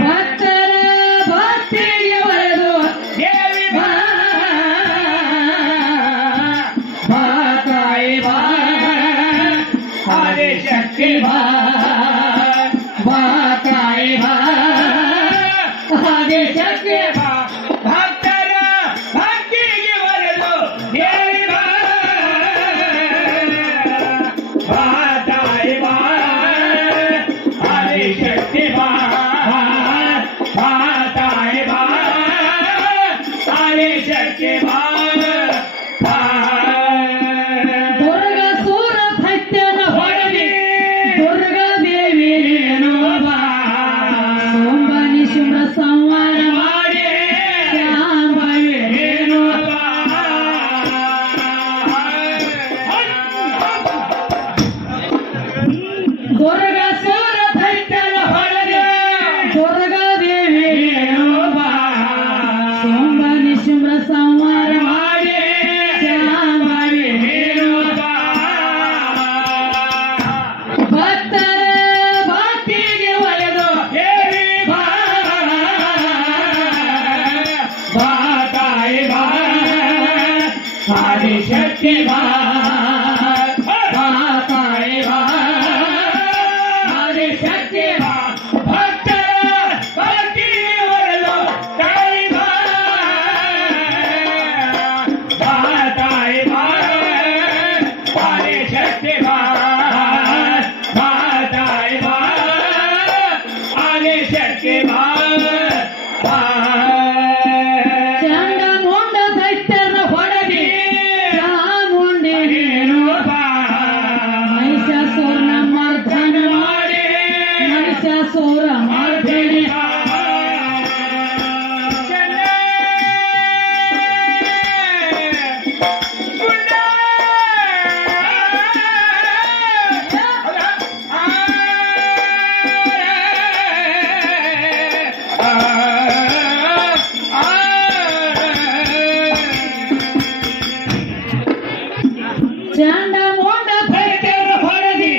ಭಕ್ತರ ಭಕ್ತಿಗೆ ಒರೆದು ದೇವಿ ಬಾ ತಾಯಿ ಬಾ ಆದಿಶಕ್ತಿ ಬಾ ತಾಯಿ ಬಾ ಆದಿಶಕ್ತಿ ಬಾ ಭಕ್ತರ ಭಕ್ತಿಗೆ ಒರೆದು ದೇವಿ ಬಾ ತಾಯಿ ಬಾ ಆದಿಶಕ್ತಿ ಬಾ ತಾಯಿ ಬಾ ಆದಿಶಕ್ತಿ ಬಾ ದುರ್ಗ ಸೂರ ಭಕ್ತನ ಹೊರಡಿ ದುರ್ಗಾ ದೇವಿ ರೇಣು ಬಾ ಸೋಂಬನಿ ಶುಭ್ರ ಸಂವಾರ ಮಾಡಿ ಶ್ಯಾಮವಿ ರೇಣು ಬಾ ದುರ್ಗ ಸೂರ ಭಕ್ತನ ಹೊರಡಿ ದುರ್ಗಾ ದೇವಿ ರೇಣು ಬಾ ಸೋಂಬನಿ ಶುಭ್ರ ಸಂವಾರ ಮಾಡಿ ಶ್ಯಾಮವಿ ರೇಣು ಬಾ ಭಕ್ತರ ಭಕ್ತಿಗೆ ಒಲೆದು ದೇವಿ ಬಾ ತಾಯಿ ಬಾ ಆದಿಶಕ್ತಿ ಬಾ ತಾಯಿ ಬಾ ಆದಿಶಕ್ತಿ ಬಾ ಭಕ್ತರ ಭಕ್ತಿಗೆ ಒಲೆದು ತಾಯಿ ಬಾ ತಾಯಿ ಬಾ ಆದಿಶಕ್ತಿ ಬಾ ತಾಯಿ ಬಾ ಆದಿಶಕ್ತಿ ಬಾ ಚಂಡ ಮುಂಡ ದೈತ್ಯರನ್ನ ಹೊಡೆದಿ ಚಾಮುಂಡಿ ರೇಣು ಬಾ ಮಹಿಷಾಸುರನ ಮರ್ದನ ಮಾಡಿ ಮಹಿಷಾಸುರ ಮರ್ದಿನಿ ಬಾ ಚಂಡ ಮುಂಡ ದೈತ್ಯರ ಹೊಡೆದಿ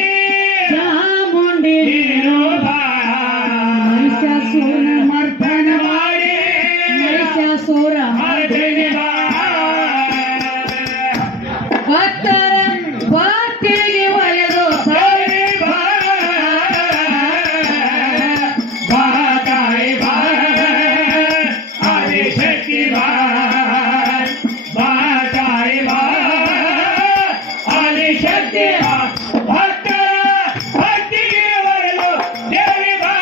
ಚಾಮುಂಡಿ ರೇಣು ಬಾ ಮಹಿಷಾಸುರನ ಮರ್ದನ ಮಾಡಿ ಮಹಿಷಾಸುರ ಮರ್ದಿನಿ ಬಾ ಭಕ್ತರ ಭಕ್ತಿಗೆ ಒಲೆದು ತಾಯಿ ಬಾ ತಾಯಿ ಬಾ ಆದಿಶಕ್ತಿ ಬಾ ತಾಯಿ ಬಾ ಆದಿಶಕ್ತಿ ಬಾ ಭಕ್ತರ ಭಕ್ತಿಗೆ ಒಲೆದು ದೇವಿ ಬಾ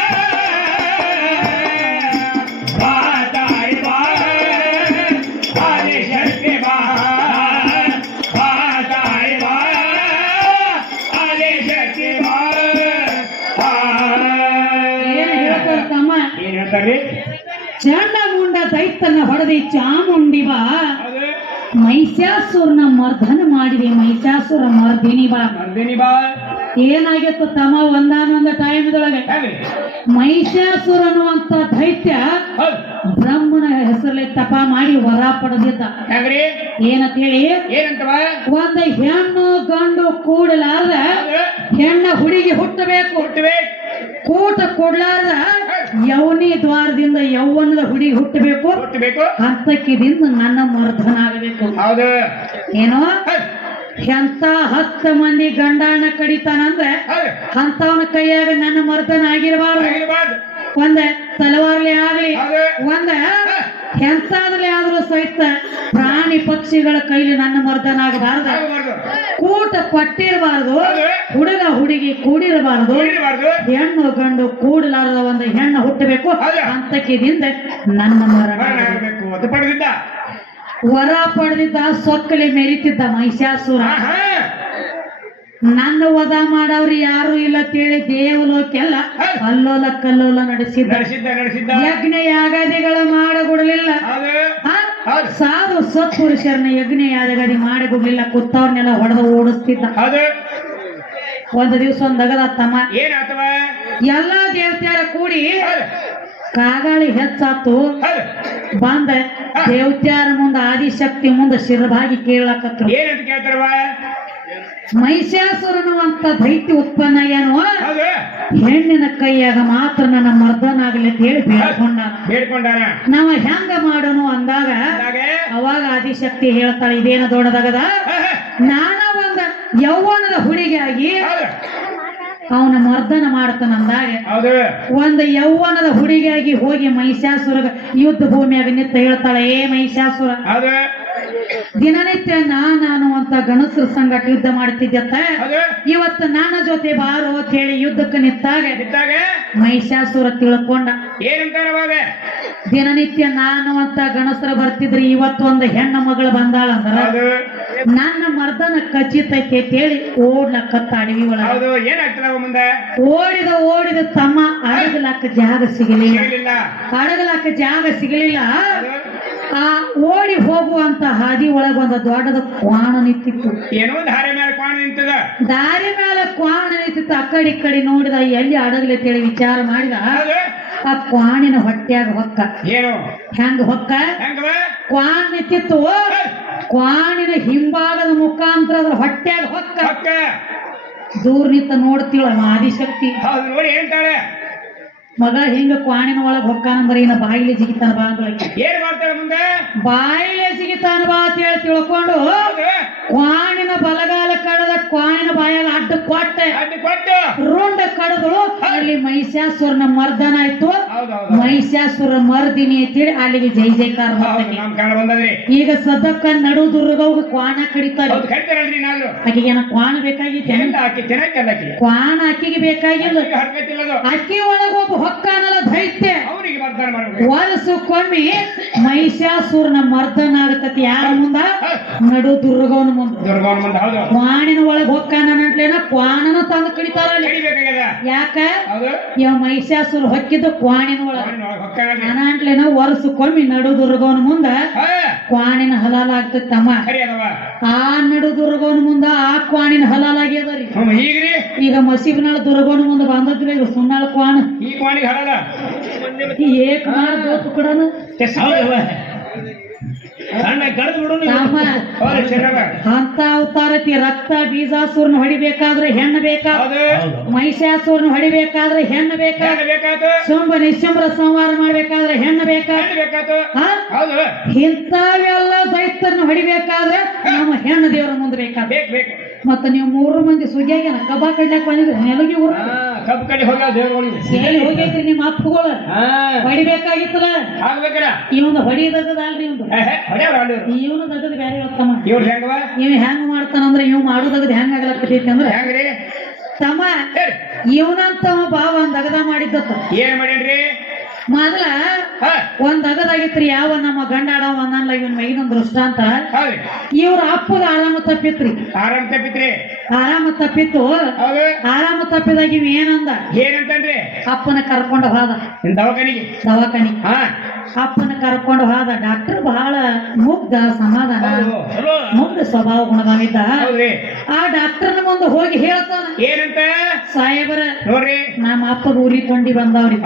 ತಾಯಿ ಬಾ ಆದಿಶಕ್ತಿ ಬಾ ತಾಯಿ ಬಾ ಆದಿಶಕ್ತಿ ಬಾ ಏನ್ ಹೇಳ್ತಾರೆ ಚಂಡ ಮುಂಡ ದೈತ್ಯನ ಹೊಡೆದಿ ಚಾಮುಂಡಿ ಬಾ ಮಹಿಷಾಸುರನ ಮರ್ದನ ಮಾಡಿದೆ ಮಹಿಷಾಸುರ ಮರ್ದಿನಿ ಬಾ ಏನಾಗಿತ್ತು ತಮ್ಮ ಒಂದಾನೊಂದು ಟೈಮ್ದೊಳಗೆ ಮಹಿಷಾಸುರ ಅನ್ನುವಂತ ದೈತ್ಯ ಬ್ರಹ್ಮನ ಹೆಸರಲ್ಲಿ ತಪ ಮಾಡಿ ವರ ಪಡೆದಿದ್ದ ಏನಂತ ಹೇಳಿ ಒಂದ ಹೆಣ್ಣು ಗಂಡು ಕೂಡಲಾರ್ದ ಹೆಣ್ಣ ಹುಡುಗಿ ಹುಟ್ಟಬೇಕು ಕೂಟ ಕೊಡ್ಲಾರ್ದ ಯೌನಿ ದ್ವಾರದಿಂದ ಯೌವನದ ಹುಡುಗಿ ಹುಟ್ಟಬೇಕು ಹತ್ತಕ್ಕಿದಿಂದ ನನ್ನ ಮರ್ದನ ಆಗಬೇಕು ಏನೋ ಎಂತ 10 ಮಂದಿ ಗಂಡಾಣ ಕಡಿತಾನಂದ್ರೆ ಅಂತವನ ಕೈಯಾಗ ನನ್ನ ಮರ್ದನ ಆಗಿರಬಾರ್ದು ಒಂದ ತಲವಾರ್ಲಿ ಆಗ್ಲಿ ಒಂದ ಎಂತಾದ್ರಲ್ಲಿ ಆದ್ರೂ ಸಹಿತ ಪ್ರಾಣಿ ಪಕ್ಷಿಗಳ ಕೈಲಿ ನನ್ನ ಮರ್ದನ ಆಗಬಾರ್ದು ಕೂಟ ಕೊಟ್ಟಿರಬಾರ್ದು ಹುಡುಗ ಹುಡುಗಿ ಕೂಡಿರಬಾರ್ದು ಹೆಣ್ಣು ಗಂಡು ಕೂಡಲಾರದ ಒಂದು ಹೆಣ್ಣು ಹುಟ್ಟಬೇಕು ಅಂತಕ್ಕಿದಿಂದ ನನ್ನ ಮರಣ ವರ ಪಡೆದಿದ್ದ ಸೊಕ್ಕಲಿ ಮೆರಿತಿದ್ದ ಮಹಿಷಾಸುರ ನನ್ನ ವಧ ಮಾಡವ್ರು ಯಾರು ಇಲ್ಲ ಅಂತೇಳಿ ದೇವಲೋಕೆಲ್ಲ ಅಲ್ಲೋಲ ಕಲ್ಲೋಲ ನಡೆಸಿದ್ದ ಯಜ್ಞ ಯಾಗಾದಿಗಳ ಮಾಡಗೊಡಲಿಲ್ಲ ಸಾಧು ಸತ್ಪುರುಷರನ್ನ ಯಜ್ಞ ಯಾಗಾದಿ ಮಾಡಗೊಡ್ಲಿಲ್ಲ ಕುತ್ತವ್ರನ್ನೆಲ್ಲ ಹೊಡೆದು ಓಡಿಸ್ತಿದ್ದ ಒಂದು ದಿವಸ ಒಂದ್ ಅಗದ ತಮ್ಮ ಎಲ್ಲಾ ದೇವತೆಯರ ಕೂಡಿ ಕಾಗಾಳಿ ಹೆಚ್ಚಾತು ಬಂದ ದೇವತ್ಯಾರ ಮುಂದ ಆದಿಶಕ್ತಿ ಮುಂದ ಶಿರಭಾಗಿ ಕೇಳಕತ್ರು ಮಹಿಷಾಸುರನು ಅಂತ ದೈತ್ಯ ಉತ್ಪನ್ನ ಏನು ಹೌದು ಹೆಣ್ಣಿನ ಕೈಯಾಗ ಮಾತ್ರ ನನ್ನ ಮರ್ದನಾಗಲಿ ಅಂತ ಹೇಳಿ ಬೇಡ್ಕೊಂಡಾನ ನಾವ ಹೆಂಗ ಮಾಡೋನು ಅಂದಾಗ ಅವಾಗ ಆದಿಶಕ್ತಿ ಹೇಳ್ತಾಳೆ ಇದೇನ ದೊಡ್ಡದಾಗದ ನಾನ ಒಂದ ಯೌವನದ ಹುಡುಗಿಯಾಗಿ ಅವನ ಮರ್ದನ ಮಾಡ್ತಾನಂದಾಗ ಒಂದು ಯೌವನದ ಹುಡುಗಿಯಾಗಿ ಹೋಗಿ ಮಹಿಷಾಸುರ ಯುದ್ಧ ಭೂಮಿಯಾಗ ನಿಂತ ಹೇಳ್ತಾಳೆ ಏ ಮಹಿಷಾಸುರ ದಿನನಿತ್ಯ ನಾನು ಅಂತ ಗಣಸರ ಸಂಗಟ ಯುದ್ಧ ಮಾಡ್ತಿದ್ದತ್ತ ಇವತ್ತು ನನ್ನ ಜೊತೆ ಬಾರೋ ಅಂತ ಹೇಳಿ ಯುದ್ಧಕ್ಕೆ ನಿಂತಾಗ ಮಹಿಷಾಸುರ ತಿಳ್ಕೊಂಡ ಏನಂತಾರ ದಿನನಿತ್ಯ ನಾನು ಅಂತ ಗಣಸರು ಬರ್ತಿದ್ರಿ ಇವತ್ತು ಒಂದು ಹೆಣ್ಣು ಮಗಳು ಬಂದಾಳ ಅಂದ್ರ ನನ್ನ ಮರ್ದನ ಖಚಿತಕ್ಕೆ ಹೇಳಿ ಓಡ್ಲಕ್ಕತ್ತ ಅಡವಿ ಒಳಗ ಓಡಿದ ತಮ್ಮ ಅಡಗಲಾಕ ಜಾಗ ಸಿಗಲಿಲ್ಲ ಆ ಓಡಿ ಹೋಗುವಂತ ಹಾದಿ ಒಳಗ ಒಂದು ದೊಡ್ಡದ ಕ್ವಾಣ ನಿಂತಿತ್ತು ದಾರಿ ಮೇಲೆ ಕ್ವಾಣ ನಿಂತಿತ್ತು ಆ ಕಡೆ ನೋಡಿದ ಎಲ್ಲಿ ಅಡಗಲಿ ಅಂತೇಳಿ ವಿಚಾರ ಮಾಡಿದ ಆ ಕ್ವಾಣಿನ ಹೊಟ್ಟ್ಯಾಗ ಹೊಕ್ಕ ಹೆಂಗ ಹೊಕ್ಕ ಕ್ವಾಣ ನಿಂತಿತ್ತು ಕ್ವಾಣಿನ ಹಿಂಭಾಗದ ಮುಖಾಂತರ ಅದ್ರ ಹೊಟ್ಟ್ಯಾಗ ಹೊಕ್ಕ ದೂರ ನಿಂತ ನೋಡ್ತೀಳ ಆದಿಶಕ್ತಿ ನೋಡಿ ಹೇಳ್ತಾಳೆ ಮಗ ಹಿಂಗ ಕ್ವಾಣಿನ ಒಳಗ ಹೊಕ್ಕಾನಂದ್ರ ಏನ ಬಾಯಿಲೆ ಜಿಗಿತಾನ ಬಾ ಅಂತ ಏನ್ ಮಾಡ್ತಾಳೆ ಮುಂದೆ ಬಾಯಿಲೆ ಜಿಗಿತಾನ ಬಾ ಅಂತ ಹೇಳಿ ತಿಳ್ಕೊಂಡು ಕ್ವಾಣಿನ ಬಲಗಾಲ ಕಡದ ಕ್ವಾಣಿನ ಬಾಯಾಗ ಅಡ್ಡ ಕೊಟ್ಟ ರುಂಡ ಕಡದಳು ಅಲ್ಲಿ ಮಹಿಷಾಸುರನ ಮರ್ದನ ಆಯ್ತು ಮಹಿಷಾಸುರ ಮರ್ದಿನಿ ಅಂತೇಳಿ ಅಲ್ಲಿಗೆ ಜೈ ಜೈಕಾರ ಈಗ ಸದಕ್ಕ ನಡು ದುರ್ಗವ್ಗ ಕ್ವಾಣ ಕಡಿತಾರೆ ಆಕೆಗೆ ಏನ ಕ್ವಾಣ ಬೇಕಾಗಿತ್ತು ಕ್ವಾಣ ಆಕಿಗೆ ಬೇಕಾಗಿಲ್ಲ ಅಕ್ಕಿ ಒಳಗ ಒಬ್ಬ ಹೊಕ್ಕಾನಲ್ಲ ದೈತ್ಯ ವರ್ಷಕ್ಕೊಮ್ಮೆ ಮಹಿಷಾಸುರನ ಮರ್ದನ ಆಗತತಿ ಯಾರ ಮುಂದ ನಡು ದುರ್ಗವನ ಮುಂದ ಕ್ವಾಣಿನ ಒಳಗ ಹೊಕ್ಕಾನಂಟ್ಲೇನ ಕ್ವಾಣನ ತಂದು ಕಡಿತಾರ ಯಾಕ ಇವ ಮಹಿಷಾಸುರ ಹೊಕ್ಕಿದ್ದು ಕ್ವಾಣಿನ ಒಳಗ ಅನಂಟ್ಲೇನ ವರ್ಷಕ್ಕೊಮ್ಮೆ ನಡು ದುರ್ಗವನ ಮುಂದ ಕ್ವಾಣಿನ ಹಲಾಲ ಆಗ್ತತ್ತಮ್ಮ ಆ ನಡು ದುರ್ಗವನ ಮುಂದ ಆ ಕ್ವಾಣಿನ ಹಲಾಲ ಆಗ್ಯದರಿ ಈಗ ಮಸೀಬ್ನಾಳ ದುರ್ಗವನ ಮುಂದ ಬಂದದ್ರಿ ಈಗ ಸುನ್ನಾಳ ಕ್ವಾಣ ಏಕ್ ಮಾರ ದೋತು ಕೊಡೋಣ ಅಂತ ಅವತಾರತಿ ರಕ್ತ ಬೀಜಾಸುರನ ಹೊಡಿಬೇಕಾದ್ರೆ ಹೆಣ್ಣು ಬೇಕಾದ್ರೆ ಮಹಿಷಾಸುರನ ಹೊಡಿಬೇಕಾದ್ರೆ ಹೆಣ್ಣು ಬೇಕಾದ್ರೆ ಶುಂಭ ನಿಶುಂಭರ ಸಂಹಾರ ಮಾಡ್ಬೇಕಾದ್ರೆ ಹೆಣ್ಣು ಬೇಕಾದ್ರೆ ಇಂಥವೆಲ್ಲ ದೈತ್ಯರನ್ನ ಹೊಡಿಬೇಕಾದ್ರೆ ನಮ್ಮ ಹೆಣ್ಣು ದೇವರ ಮುಂದೆ ಬೇಕಾದ್ರೆ ಮತ್ತ ನೀವು 3 ಮಂದಿ ಸುಗಿಯಾಗ ಕಬ್ಬ ಕಡ್ಲಾಕ್ ಬಂದಿದ್ರಿ ನೆಲಗಿ ಹೋಗೈತ್ರಿ ನಿಮ್ಮ ಅಪ್ಪಗಳು ಹೊಡಿಬೇಕಾಗಿತ್ತಲ್ಲ ಇವನು ಹೊಡಿಯೋದಲ್ರಿ ಇವನು ದಗದ್ ಬ್ಯಾರೆ ಹೇಳ್ತಾನ ಇವ್ ಹೆಂಗ್ ಮಾಡ್ತಾನಂದ್ರ ಇವ್ ಮಾಡೋದಗದ್ ಹೆಂಗ್ ಆಗ್ಲಕ್ಕೈತಿ ಅಂದ್ರೆ ತಮ್ಮ ಇವನಂತವ ಭಾವ ಒಂದ್ ಅಗದ ಮಾಡಿದ್ದತ್ತ ಏನ್ ಮಾಡೇನ್ರಿ ಮೊದಲ ಒಂದ್ ಅಗದಾಗಿತ್ರಿ ಯಾವ ನಮ್ಮ ಗಂಡ ಆಡವ ಅನ್ನಲ್ಲ ಇವನ್ ಮೈನೊಂದ್ ದೃಷ್ಟಾಂತ ಇವ್ರ ಅಪ್ಪಗ ಆರಾಮ ತಪ್ಪಿತ್ರಿ ಆರಾಮ ತಪ್ಪಿತ್ತು ಆರಾಮ ತಪ್ಪಿದಾಗ ಇವ್ ಏನಂತಂದ್ರಿ ಅಪ್ಪನ ಕರ್ಕೊಂಡು ಹೋದ ದವಾಖಾನಿಗೆ ಅಪ್ಪನ ಕರ್ಕೊಂಡು ಹೋದ ಡಾಕ್ಟರ್ ಬಹಳ ಮುಗ್ಧ ಸಮಾಧಾನ ಮುಗ್ಧ ಸ್ವಭಾವ ಗುಣದಾಗಿದ್ದ ಆ ಡಾಕ್ಟರ್ನ ಮುಂದೆ ಹೋಗಿ ಹೇಳ್ತಾನ ಏನಂತ ಸಾಹೇಬರ ನೋಡ್ರಿ ನಮ್ಮ ಅಪ್ಪಗ ಉರಿ ತೊಂಡಿ ಬಂದವ್ರಿ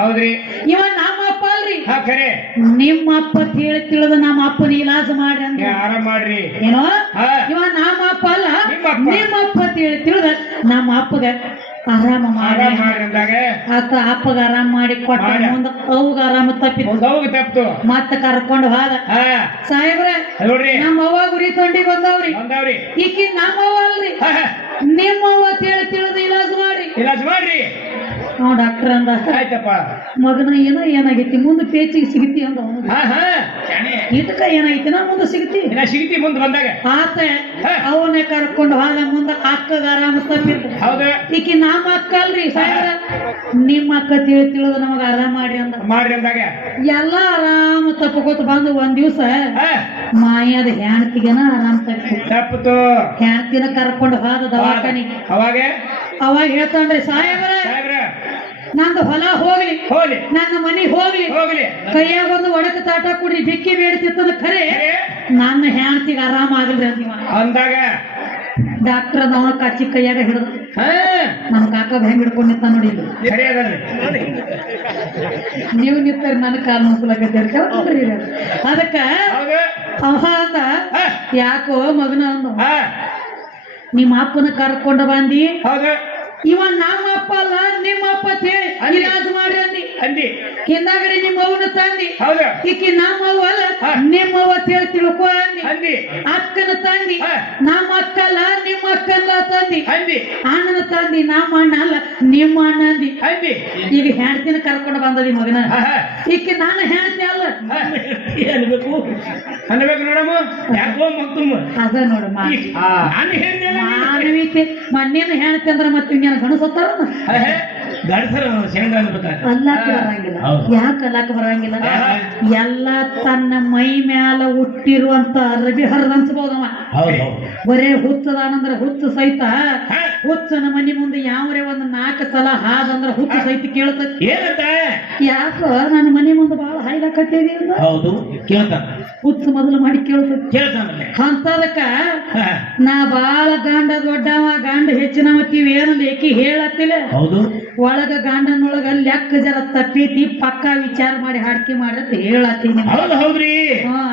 ಇವ ನಮ್ಮ ಅಪ್ಪ ಅಲ್ರಿ ನಿಮ್ಮ ಅಪ್ಪ ತಿಳಿದ ನಮ್ಮ ಅಪ್ಪನ ಇಲಾಜ ಮಾಡ್ರಿ ಅಂದ್ರೆ ಆರಾಮ್ ಮಾಡ್ರಿ ಏನೋ ಇವ ನಮ್ಮ ಅಪ್ಪ ಅಲ್ಲ ನಿಮ್ಮ ಅಪ್ಪ ತಿಳಿದ ನಮ್ಮ ಅಪ್ಪಗ ಆರಾಮ ಮಾಡಿ ಅಪ್ಪಗ ಆರಾಮ ಮಾಡಿ ಕೊಟ್ಟ ಮುಂದ ಅವ್ಗ ಆರಾಮ ತಪ್ಪಿತ್ತು ಮತ್ತ ಕರ್ಕೊಂಡು ಹೋದ ಸಾಹೇಬ್ರೆ ನಮ್ಮ ಅವ್ವ ಗುರಿ ತೊಂಡಿ ಬಂದವ್ರಿ ಈಕಿ ನಮ್ಮ ಅವ್ವ ಅಲ್ರಿ ನಿಮ್ಮವ್ವ ತಿಳಿದ ಇಲಾಜ್ ಮಾಡ್ರಿ ಅವ್ ಡಾಕ್ಟರ್ ಅಂದ ಮಗನ ಏನೋ ಏನಾಗೈತಿ ಮುಂದೆ ಪೇಚಿಗೆ ಸಿಗತಿ ಅಂದ ಇದಕ್ಕ ಏನಾಗೈತಿ ನಾ ಮುಂದೆ ಸಿಗತಿ ಮುಂದೆ ಬಂದಾಗ ಆತ ಅವನೇ ಕರ್ಕೊಂಡು ಹೋದ ಮುಂದ ಅಕ್ಕಗ ಆರಾಮ ತಪ್ಪಿತ್ತು ಈಕಿ ನಮ್ಮ ಅಕ್ಕ ಅಲ್ರಿ ಸಾಹೇಬ್ರ ನಿಮ್ಮ ಅಕ್ಕ ತಿಳಿದ ನಮಗ ಆರಾಮ ಮಾಡ್ರಿ ಅಂದಾಗ ಎಲ್ಲ ಆರಾಮ ತಪ್ಪಕೋತ ಬಂದು ಒಂದ್ ದಿವ್ಸ ಮಾಯದ ಹೆಣ್ತಿಗೆನ ಆರಾಮ ತಪ್ಪಿತು ಹೆಣ್ತಿನ ಕರ್ಕೊಂಡು ಹೋದ ದವಾಖಾನಿಗೆ ಅವಾಗ ಹೇಳ್ತಾನ್ರಿ ಸಾಹೇಬ್ರ ನಂದು ಹೊಲ ಹೋಗ್ಲಿ ನನ್ನ ಮನೆ ಹೋಗ್ಲಿ ಕೈಯಾಗ ಒಂದು ಒಡಕ ತಾಟ ಕುಡಿ ಬಿಕ್ಕಿ ಬೇಡ್ತಿತ್ತದ ಖರೆ ನನ್ನ ಹೆಣ್ತಿಗೆ ಆರಾಮ ಆಗಲ್ರಿ ಅಂದಾಗ ಡಾಕ್ಟರ್ ಅವನ ಕಚ್ಚಿ ಕೈಯಾಗ ಹಿಡಿದು ನಮ್ ಕಾಕಾಗ ಹೆಂಗ್ ಹಿಡ್ಕೊಂಡು ನಿಂತ ನೋಡಿ ನೀವು ನಿಂತಾರೆ ನನ್ನ ಕಾಲ್ ನೋಡ್ಕೊಳಕತ್ತೀರಿ ಅದಕ್ಕ ಅವ ಅಂದ ಯಾಕೋ ಮಗನ ಅಂದ ನಿಮ್ಮ ಅಪ್ಪನ ಕರ್ಕೊಂಡ ಬಂದಿ ಹೌದು ಇವ ನಮ್ಮ ಅಪ್ಪ ಅಲ್ಲ ನಿಮ್ಮ ಅಪ್ಪ ಅಂತ ಹೇಳಿ ಇಲಾಜ್ ಮಾಡ್ರಿ ಅಂದಿ ಅಂದಿ ಹಿಂದಾಗಡೆ ನಿಮ್ಮ ಅವನ ತಂದಿ ಹೌದು ಈಕಿ ನಮ್ಮ ಅವ್ವ ಅಲ್ಲ ನಿಮ್ಮವ್ವ ಅಂತ ಹೇಳಿ ತಿಳ್ಕೊ ಅಂದಿ ಅಂದಿ ಅಕ್ಕನ ತಂದಿ ನಮ್ಮ ಅಕ್ಕ ಅಲ್ಲ ನಿಮ್ಮ ಅಕ್ಕಲ್ಲ ತಂದಿ ಅಂದಿ ಅಣ್ಣನ ತಂದಿ ನಮ್ಮ ಅಣ್ಣ ಅಲ್ಲ ನಿಮ್ಮ ಅಣ್ಣ ಅಂದಿ ಅಂದಿ ಈಗ ಹೆಣ್ತಿನ ಕರ್ಕೊಂಡು ಬಂದದಿ ಮಗನ ಈಕಿ ನಾನು ಹೆಣ್ತಿ ಅಲ್ಲ ಅನ್ಬೇಕು ಅನ್ಬೇಕು ನೋಡಮ್ಮ ಯಾಕೋ ಮಕ್ತುಮ್ಮ ಅದ ನೋಡಮ್ಮ ನಾನು ಹೇಳಿದೆ ಮಾನವೀಯತೆ ಮಣ್ಣಿನ ಹೆಣ್ತಿ ಅಂದ್ರೆ ಮತ್ತೆ ಹಿಂಗೇನ ಗಣಸತ್ತಾರ ಗಡ್ಸರ ಶೇಂಗ ಅನ್ಬೇಕಾದ್ರೆ ಅಲ್ಲಾಕ ಬರಂಗಿಲ್ಲ ಯಾಕೆ ಅಲ್ಲಾಕ ಬರಂಗಿಲ್ಲ ಎಲ್ಲ ತನ್ನ ಮೈ ಮ್ಯಾಲ ಹುಟ್ಟಿರುವಂತ ಅರಬಿ ಹರಿದ ಅನ್ಸ್ಬೋದವ ಬರೇ ಹುಚ್ಚದಾನಂದ್ರ ಹುಚ್ಚ ಸಹಿತ ಹುಚ್ಚನ ಮನಿ ಮುಂದೆ ಯಾವ್ರೆ ಒಂದ್ 4 ಸಲ ಹಾದಂದ್ರ ಹುಚ್ಚ ಸಹಿತ ಕೇಳ್ತೈತಿ ಏನಂತ ಯಾಕ ನನ್ನ ಮನಿ ಮುಂದೆ ಬಾಳ ಹಾಯ್ಲಾಕತ್ತೇವಿ ಹೌದು ಕೇಳ್ತಾನ ಹುಚ್ಚ ಮೊದಲು ಮಾಡಿ ಕೇಳ್ತೈತಿ ಕೇಳ್ತಾನಲ್ಲ ಅಂತದಕ್ಕ ನಾ ಬಾಳ ಗಾಂಡ ದೊಡ್ಡವ ಗಾಂಡ ಹೆಚ್ಚಿನವತ್ತೀವಿ ಏನು ಲೇಕಿ ಹೇಳತ್ತಿಲ್ಲ ಹೌದು ಒಳಗ ಗಾಂಡನೊಳಗ ಲೆಕ್ಕ ಜರ ತಪ್ಪೈತಿ ಪಕ್ಕ ವಿಚಾರ ಮಾಡಿ ಹಾಡ್ಕಿ ಮಾಡತ್ ಹೇಳತ್ತೀನಿ ಹೌದು ಹೌದ್ರಿ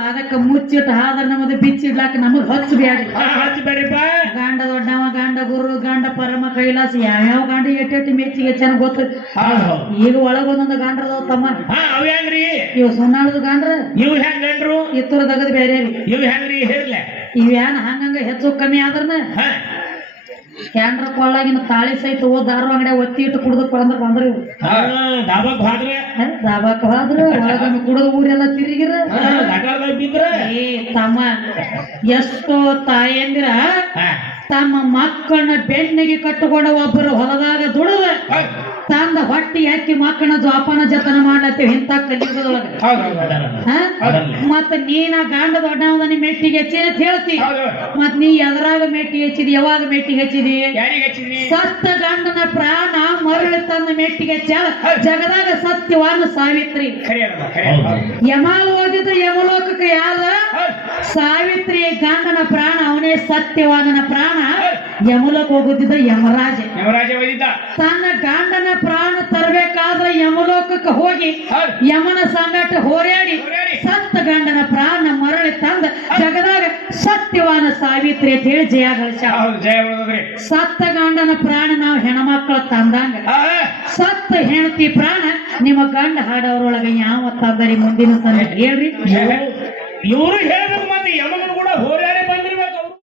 ಅದಕ್ಕ ಮುಚ್ಚಿಟ್ಟು ಹಾದ್ರ ನಮ್ಮದು ಬಿಚ್ಚಿಡ್ಲಾಕ ನಮಗ್ ಹಚ್ಚಬೇಡಿ ಹಚ್ಚಬೇಡಿಪ್ಪ ಗಾಂಡ ದೊಡ್ಡವ ಗಾಂಡ ಗುರು ಗಾಂಡ ಪರಮ ಕೈಲಾಸ ಯಾವ್ಯಾವ ಗಾಂಡ ಎಟ್ಟೆಟ್ಟು ಮೆಚ್ಚಿಗೆ ಚೆನ್ನಾಗ್ ಗೊತ್ತ ಈಗ ಒಳಗ ಒಂದೊಂದು ಗಾಂಡ್ರದವ್ ತಮ್ಮ ಅವ್ ಹೆಂಗ್ರಿ ಇವ್ ಸುಣ್ಣಾಳದ ಗಾಂಡ್ರ ಇವ್ ಹೆಂಗಂಡ್ರು ಇತ್ತುರ ದಗದ್ ಬೇರೆ ರೀ ಇವ್ ಹೆಂಗ್ರಿ ಹೇಳ್ಲೆ ಇವ್ಯಾನ ಹಂಗಂಗ ಹೆಚ್ಚು ಕಮ್ಮಿ ಆದ್ರನ ಕ್ಯಾಂಡ್ರ ಕೊಳ್ಳಾಗಿನ ತಾಳಿ ಸಹಿತ ದಾರು ಅಂಗಡಿ ಒತ್ತಿ ಇಟ್ಟು ಕುಡ್ದು ಬಂದ್ರ ಇವ್ರು ಡಾಬಾಕ್ ಹೋದ್ರೆ ದಾಬಾಕ್ ಹೋದ್ರ ಒಳಗನ್ನು ಕುಡಿದು ಊರೆಲ್ಲ ತಿರುಗಿರ ಬಿದ್ರ ಏ ತಮ್ಮ ಎಷ್ಟೋ ತಾಯಂದಿರ ತಮ್ಮ ಮಕ್ಕಳನ್ನ ಬೆನ್ನಿಗೆ ಕಟ್ಟುಕೊಂಡ ಒಬ್ಬರು ಹೊಲದಾಗ ದುಡದ ತಂದ ಹೊಟ್ಟಿ ಹಾಕಿ ಮಕ್ಕಳನ್ನ ಜೋಪಾನ ಜತನ ಮಾಡ್ಲತ್ತೀವಿ ಇಂಥ ಕಲಿಯುಗದೊಳಗ ಮತ್ತ ನೀನ ಗಾಂಡ ದೊಡ್ಡವನ ಮೆಟ್ಟಿಗೆ ಹೆಚ್ಚಿ ಅಂತ ಹೇಳ್ತಿ ಮತ್ ನೀ ಎದರಾಗ ಮೆಟ್ಟಿ ಹೆಚ್ಚಿದಿ ಯಾವಾಗ ಮೆಟ್ಟಿಗೆ ಹೆಚ್ಚಿದಿ ಸತ್ತ ಗಂಡನ ಪ್ರಾಣ ಮರಳಿ ತಂದ ಮೆಟ್ಟಿಗೆ ಹೆಚ್ಚಾಳ ಜಗದಾಗ ಸತ್ಯವಾದ ಸಾವಿತ್ರಿ ಯಮಾಲ ಹೋಗಿದ್ರು ಯಮಲೋಕಕ್ಕೆ ಯಾವ್ದ ಸಾವಿತ್ರಿ ಗಂಡನ ಪ್ರಾಣ ಅವನೇ ಸತ್ಯವಾದನ ಪ್ರಾಣ ಯಮಲೋಕ ಹೋಗುತ್ತಿದ್ದ ಯಮರಾಜ ತನ್ನ ಗಂಡನ ಪ್ರಾಣ ತರಬೇಕಾದ್ರೆ ಯಮಲೋಕಕ್ಕೆ ಹೋಗಿ ಯಮನ ಸಂಗಟ ಹೋರಾಡಿ ಸತ್ತ ಗಂಡನ ಪ್ರಾಣ ಮರಳಿ ತಂದ ಜಗದಾಗ ಸತ್ಯವಾನ ಸಾವಿತ್ರಿ ಅಂತ ಹೇಳಿ ಜಯ ಗಳಿಸ ಸತ್ತ ಗಂಡನ ಪ್ರಾಣ ನಾವು ಹೆಣ್ಮಕ್ಳ ತಂದಂಗ ಸತ್ತ ಹೆಣ್ತಿ ಪ್ರಾಣ ನಿಮ್ಮ ಗಂಡ ಹಾಡೋರೊಳಗ ಯಾವ ತಂದರಿ ಮುಂದಿನ ಸಂಗತಿ ಹೇಳ್ರಿ ಇವರು ಹೇಳ್ಬೇಕು ಮತ್ತೆ ಯಮನ ಕೂಡ ಹೋರಾಡಿ